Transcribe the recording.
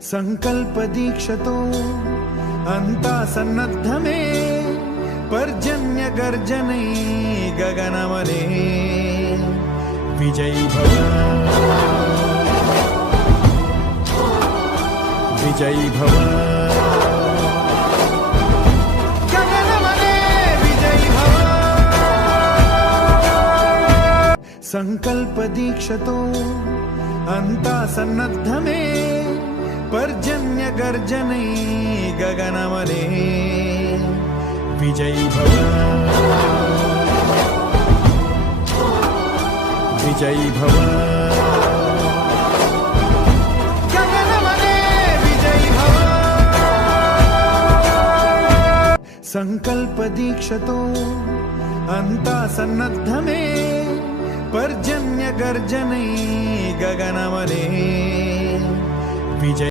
संकल्प दीक्षतो अंता सन्नद्धमे पर्जन्य गर्जनै गगनमने विजयी भव विजयी भव गगनमने विजयी भव संकल्प दीक्षतो अंता सन्नद्धमे पर्जन्य गर्जनै गगनमने विजयी भव विजयी भव गगनमने विजयी भव संकल्प दीक्षतो अंता सन्नद्धमे पर्जन्य गर्जनै गगनमने विजय